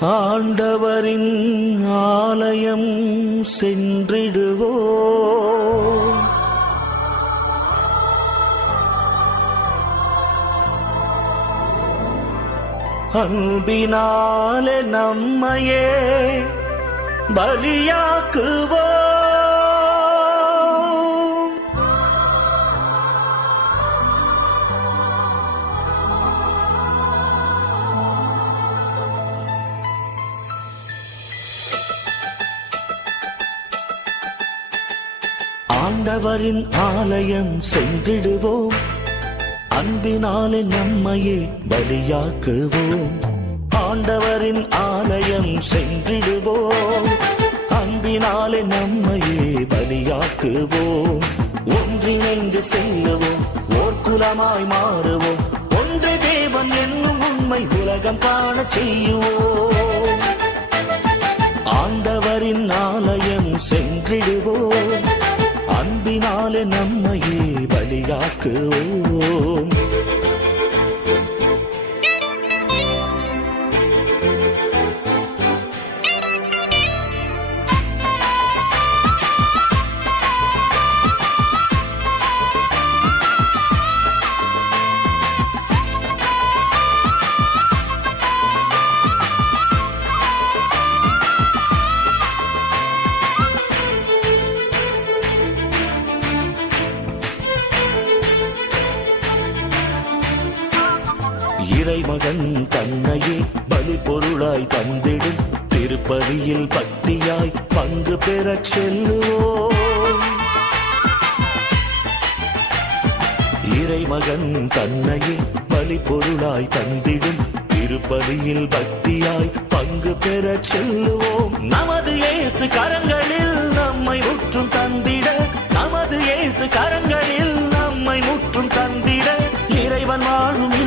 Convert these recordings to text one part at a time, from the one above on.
ஆண்டவரின் ஆலயம் சென்றிடுவோ. அன்பினாலே நம்மையே பலியாக்குவோ. ஆண்டவரின் ஆலயம் சென்றிடுவோம். அன்பினாலே நம்மையே பலியாக்குவோம். ஆண்டவரின் ஆலயம் சென்றிடுவோம். அன்பினாலே நம்மையே பலியாக்குவோம். ஒன்றிணைந்து செல்லுவோம். ஓர் குலமாய் மாறுவோம். ஒன்று தேவன் என்னும் உண்மை உலகம் காண செய்யுவோம். ஆண்டவரின் ஆலயம் சென்றிடுவோம். அன்பினாலே நம்மையே பலியாக்குவோம். இறைமகன் தன்னையே பலி பொருளாய் தந்திடும். திருப்பதியில் பக்தியாய் பங்கு பெறச் செல்லுவோம். இறைமகன் தன்னையே பலி பொருளாய் தந்திடும். திருப்பதியில் பக்தியாய் பங்கு பெறச் செல்லுவோம். நமது இயேசு கரங்களில் நம்மை முற்றும் தந்திட. நமது இயேசு கரங்களில் நம்மை முற்றும் தந்திட. இறைவன் வாழும்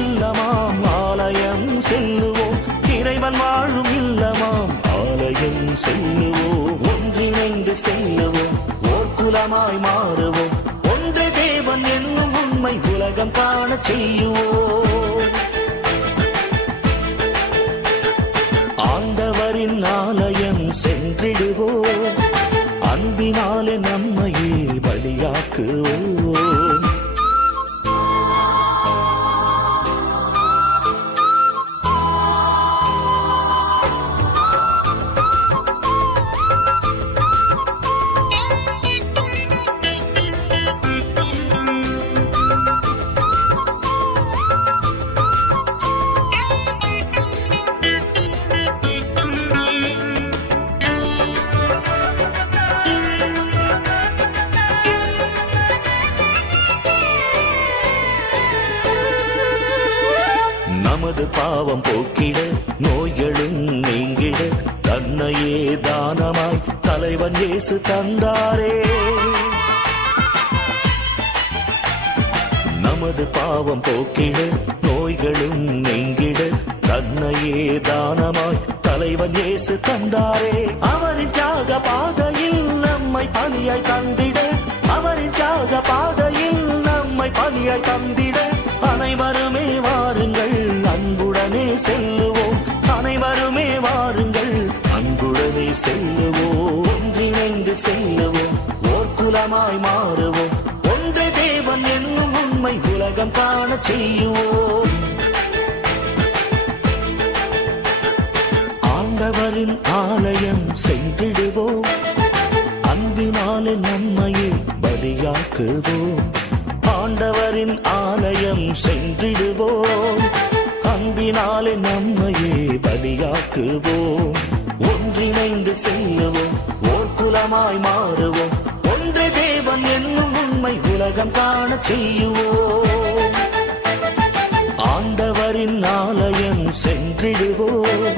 வாழும் இல்லமாம் ஆலயம் செல்லுவோம் ஒன்றிணைந்து செல்லுவோம் ஓர் குலமாய் மாறுவோம். ஒன்று தேவன் என்னும் உண்மை உலகம் காண செய்யுவோம். ஆண்டவரின் ஆலயம் சென்றிடுவோம். அன்பினாலே நம்மையே பலியாக்குவோம். நமது பாவம் போக்கிட நோய்களும் நீங்கிட தன்னையே தானமாய் தலைவன் இயேசு தந்தாரே. நமது பாவம் போக்கிட நோய்களும் நீங்கிட தன்னையே தானமாய் தலைவன் இயேசு தந்தாரே. அவரின் தியாக பாதையில் நம்மை பணியாய் தந்திட அவரின் தியாக பாதையில் நம்மை பணியாய் தந்திட செல்லுவோம் ஒன்றிணைந்து செல்லுவோம் ஓர் குலமாய் மாறுவோம் ஒன்று தேவன் என்னும் உண்மை உலகம் காண செய்யுவோம் ஆண்டவரின் ஆலயம் சென்றிடுவோம் அன்பினாலே நம்மையே பலியாக்குவோம் ஆண்டவரின் ஆலயம் சென்றிடுவோம் அன்பினாலே நம்மையே பலியாக்குவோம் ஒன்றிணைந்து செல்லுவோம். ஓர் குலமாய் மாறுவோம். ஒன்று தேவன் என்னும் உண்மை உலகம் காண செய்யுவோம். ஆண்டவரின் ஆலயம் சென்றிடுவோம்.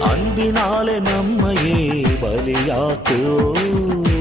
அன்பினாலே நம்மையே பலியாக்குவோம்.